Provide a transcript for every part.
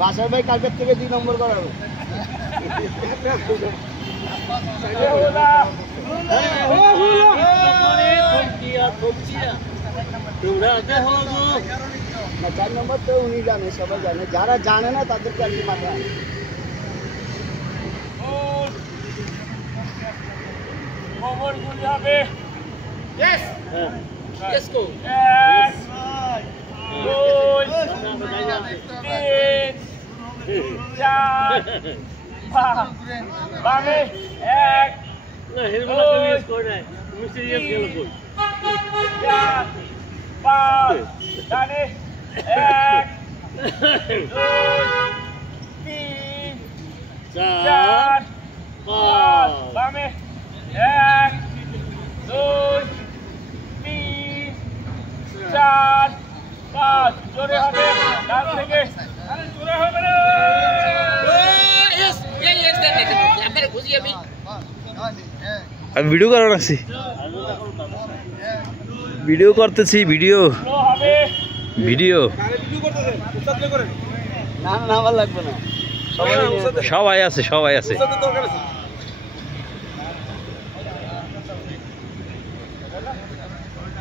বাসার ভাই কালকের থেকে 2 নম্বর করাবে। না 4 নম্বর তো উনি জানে, সবাই জানে, যারা জানে না তাদেরকে আর কি মাথায় আনে। জোরে হবে ডান থেকে, জোরে হবে না। আমি ভিডিও করার আছি, ভিডিও করতেছি, ভিডিও ভিডিও। না না আমার লাগবে না, সবাই আছে, সবাই আছে।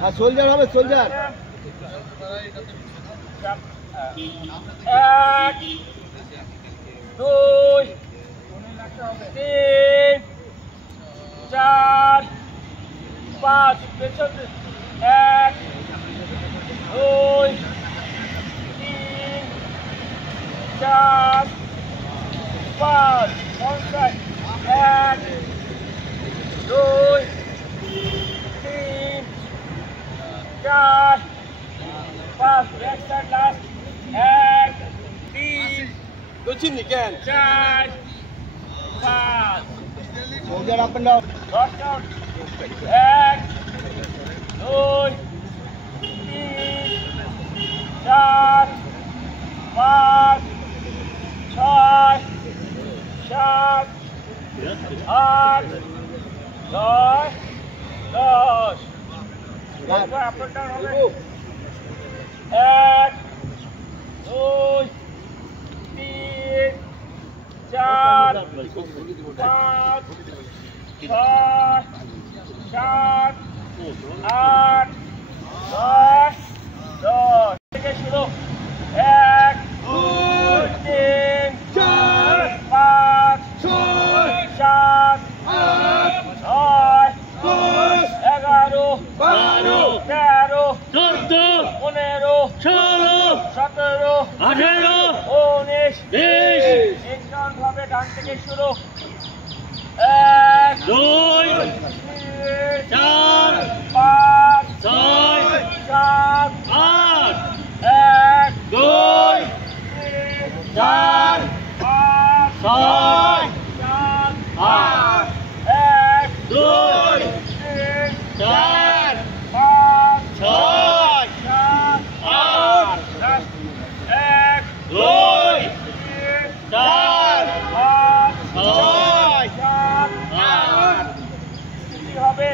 আর সোলজার হবে, সোলজার। 1 2 3 4 5 পেছন 1 2 3 4 5 পঞ্চাশ 1 2 3 4 5 ব্যাক সাইড লাস্ট 1 3 চিনি কেন 4 5 soldier up and down. Short down. 1 2 3 4 5 6 7 8 9 10 up and down হবে 1 2 3 4 5 6 7 8 10 10 থেকে শুরু 1 2 3 4 5 6 7 8 9 10 11 12 13 14 15 16 17 18 19 20 একজন ভাবে ডান থেকে শুরু 1 2 3 4 5 6 7 8 1 2 3 4 5 6 7 8 1 2 3 4 5 6 7 8 1 2 3 4 5 6 7 8 হবে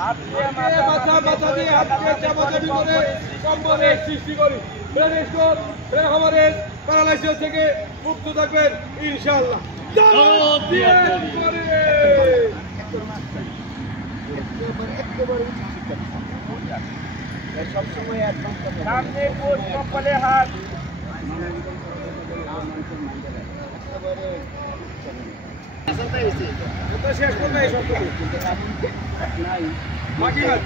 হাত দিয়ে মাথা মাথা দিয়ে হাত দিয়ে চাপাচাপি করে কম্বলের সৃষ্টি করি। ব্রেন প্যারালাইসিস থেকে মুক্ত থাকবেন ইনশাআল্লাহ। সবসময় সামনে পোস্ট কপালে হাত শেষ করবে এই সব নাই বাকি না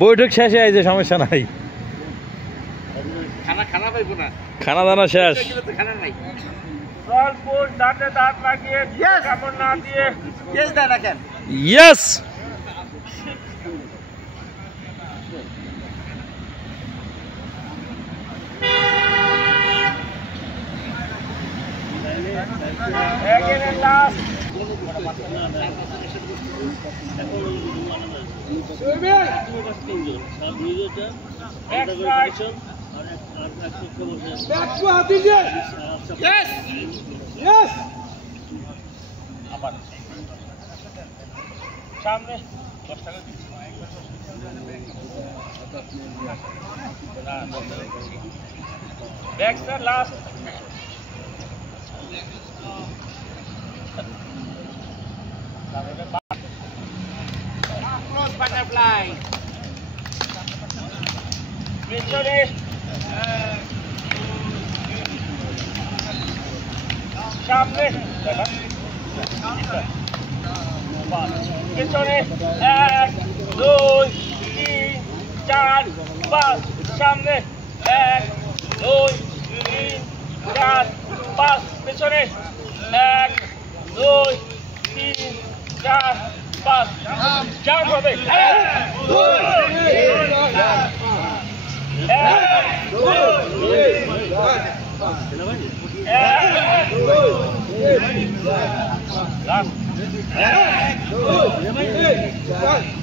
বৈঠক শেষে আইছে, সমস্যা নাই। খানা দানা শেষ। জলপুর দাঁতে দাঁত লাগিয়ে কামড় না দিয়ে ইয়েস। এগিয়ে লাস্ট সামনে 10 টাকা back sir last close butterfly পিছনে সামনে পিছনে 1 2 3 4 5 সামনে 1 2 3 4 5 পিছনে 1 2 3 4 5 জাম্প হবে 1 2 3 4 5